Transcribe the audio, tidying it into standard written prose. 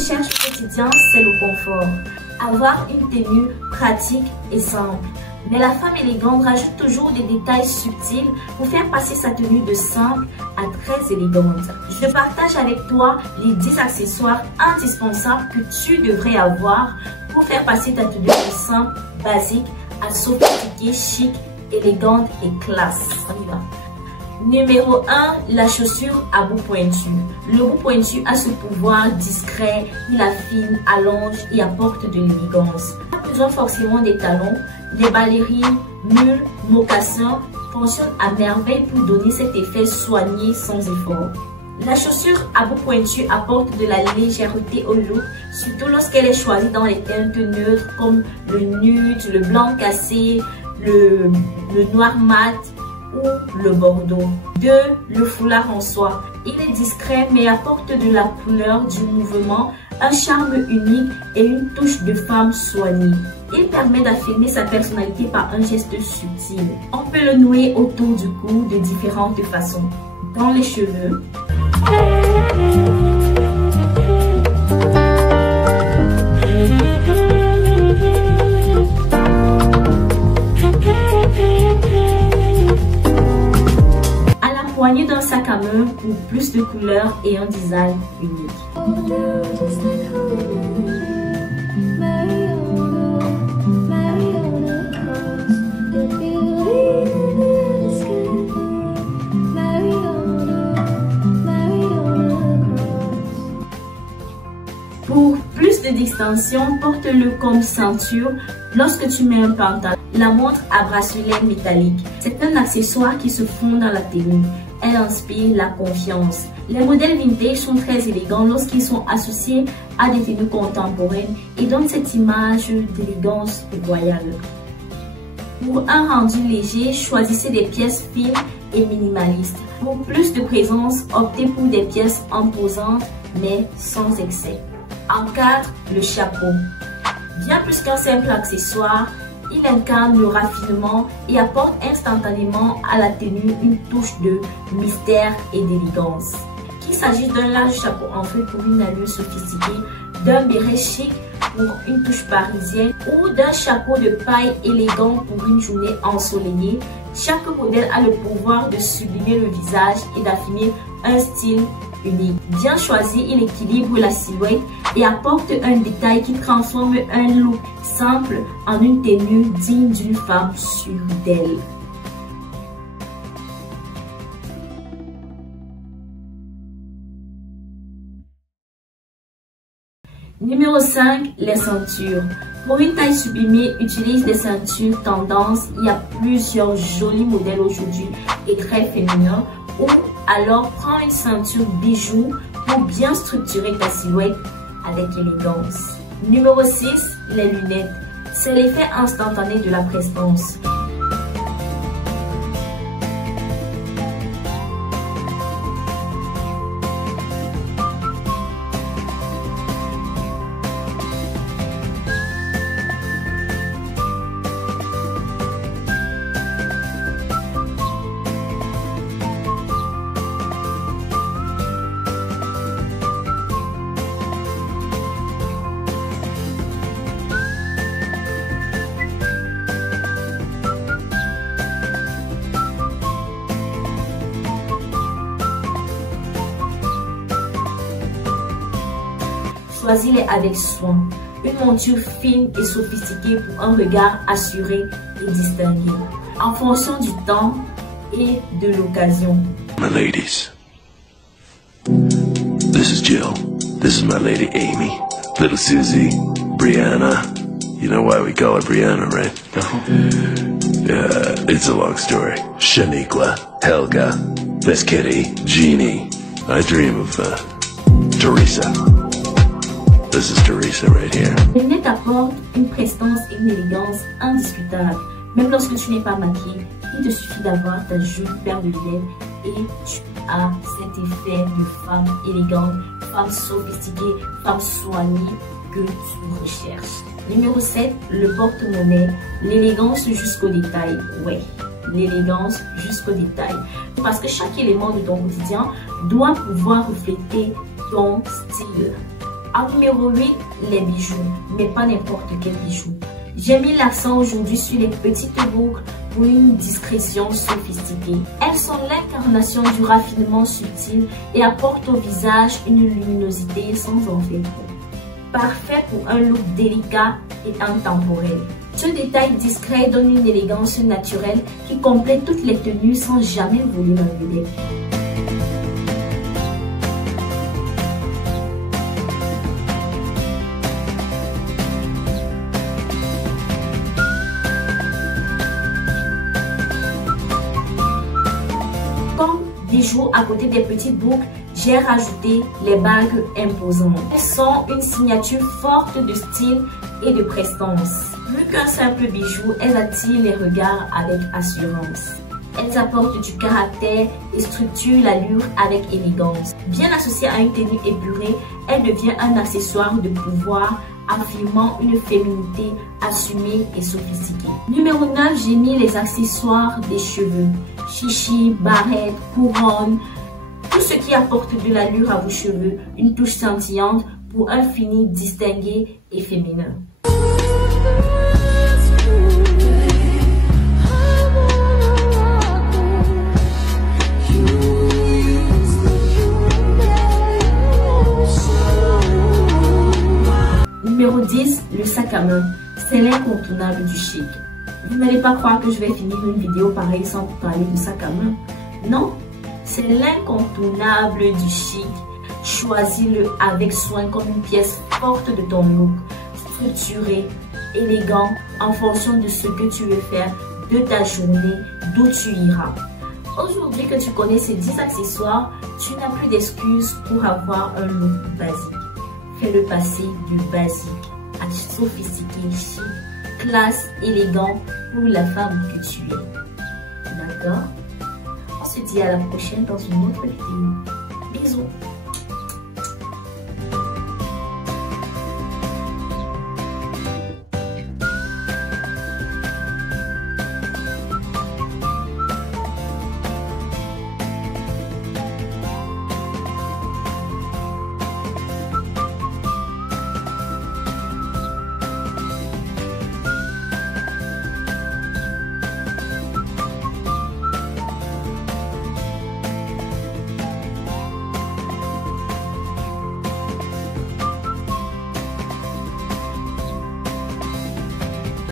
recherches au quotidien, c'est le confort. Avoir une tenue pratique et simple. Mais la femme élégante rajoute toujours des détails subtils pour faire passer sa tenue de simple à très élégante. Je partage avec toi les 10 accessoires indispensables que tu devrais avoir pour faire passer ta tenue de simple, basique à sophistiquée, chic, élégante et classe. On y va. Numéro 1, la chaussure à bout pointu. Le bout pointu a ce pouvoir discret, il affine, allonge et apporte de l'élégance. Pas besoin forcément des talons, les ballerines, mules, mocassins fonctionnent à merveille pour donner cet effet soigné sans effort. La chaussure à bout pointu apporte de la légèreté au look, surtout lorsqu'elle est choisie dans les teintes neutres comme le nude, le blanc cassé, le noir mat ou le bordeaux. 2. Le foulard en soie. Il est discret mais apporte de la couleur, du mouvement, un charme unique et une touche de femme soignée. Il permet d'affirmer sa personnalité par un geste subtil. On peut le nouer autour du cou de différentes façons. Dans les cheveux. Poignée d'un sac à main pour plus de couleurs et un design unique. Pour plus de distinction, porte-le comme ceinture lorsque tu mets un pantalon. La montre à bracelet métallique. C'est un accessoire qui se fond dans la tenue. Elle inspire la confiance. Les modèles vintage sont très élégants lorsqu'ils sont associés à des tenues contemporaines et donnent cette image d'élégance royale. Pour un rendu léger, choisissez des pièces fines et minimalistes. Pour plus de présence, optez pour des pièces imposantes mais sans excès. En 4, le chapeau. Bien plus qu'un simple accessoire, il incarne le raffinement et apporte instantanément à la tenue une touche de mystère et d'élégance. Qu'il s'agisse d'un large chapeau en feuille pour une allure sophistiquée, d'un béret chic pour une touche parisienne ou d'un chapeau de paille élégant pour une journée ensoleillée, chaque modèle a le pouvoir de sublimer le visage et d'affiner un style unique. Bien choisi, il équilibre la silhouette et apporte un détail qui transforme un look simple en une tenue digne d'une femme sûre d'elle. Numéro 5, les ceintures. Pour une taille sublimée, utilise des ceintures tendance. Il y a plusieurs jolis modèles aujourd'hui et très féminins. Ou alors prends une ceinture bijou pour bien structurer ta silhouette avec élégance. Numéro 6, les lunettes. C'est l'effet instantané de la prestance. Choisis-les avec soin. Une monture fine et sophistiquée pour un regard assuré et distingué, en fonction du temps et de l'occasion. My ladies, this is Jill. This is my lady Amy, little Susie, Brianna. You know why we call her Brianna, right? Yeah, it's a long story. Shaniqua, Helga, Miss Kitty, Jeannie. I dream of Teresa. This is Teresa right here. Les lunettes apportent une prestance et une élégance indiscutables. Même lorsque tu n'es pas maquillée, il te suffit d'avoir ta jolie paire de lunettes et tu as cet effet de femme élégante, femme sophistiquée, femme soignée que tu recherches. Numéro 7, le porte-monnaie. L'élégance jusqu'au détail. Ouais, l'élégance jusqu'au détail. Parce que chaque élément de ton quotidien doit pouvoir refléter ton style. En numéro 8, les bijoux, mais pas n'importe quel bijou. J'ai mis l'accent aujourd'hui sur les petites boucles pour une discrétion sophistiquée. Elles sont l'incarnation du raffinement subtil et apportent au visage une luminosité sans en faire trop. Parfait pour un look délicat et intemporel. Ce détail discret donne une élégance naturelle qui complète toutes les tenues sans jamais voler la vedette. Comme bijoux à côté des petites boucles, j'ai rajouté les bagues imposantes. Elles sont une signature forte de style et de prestance. Plus qu'un simple bijou, elles attirent les regards avec assurance. Elles apportent du caractère et structurent l'allure avec élégance. Bien associée à une tenue épurée, elle devient un accessoire de pouvoir, affirmant une féminité assumée et sophistiquée. Numéro 9, j'ai mis les accessoires des cheveux. Chichi, barrettes, couronne, tout ce qui apporte de l'allure à vos cheveux, une touche scintillante pour un fini distingué et féminin. Numéro 10, le sac à main. C'est l'incontournable du chic. Vous n'allez pas croire que je vais finir une vidéo pareille sans parler de sac à main. Non, c'est l'incontournable du chic. Choisis-le avec soin comme une pièce forte de ton look, structuré, élégant, en fonction de ce que tu veux faire de ta journée, d'où tu iras. Aujourd'hui que tu connais ces 10 accessoires, tu n'as plus d'excuses pour avoir un look basique. Fais-le passer du basique à sophistiqué, chic, classe, élégant pour la femme que tu es. D'accord? On se dit à la prochaine dans une autre vidéo.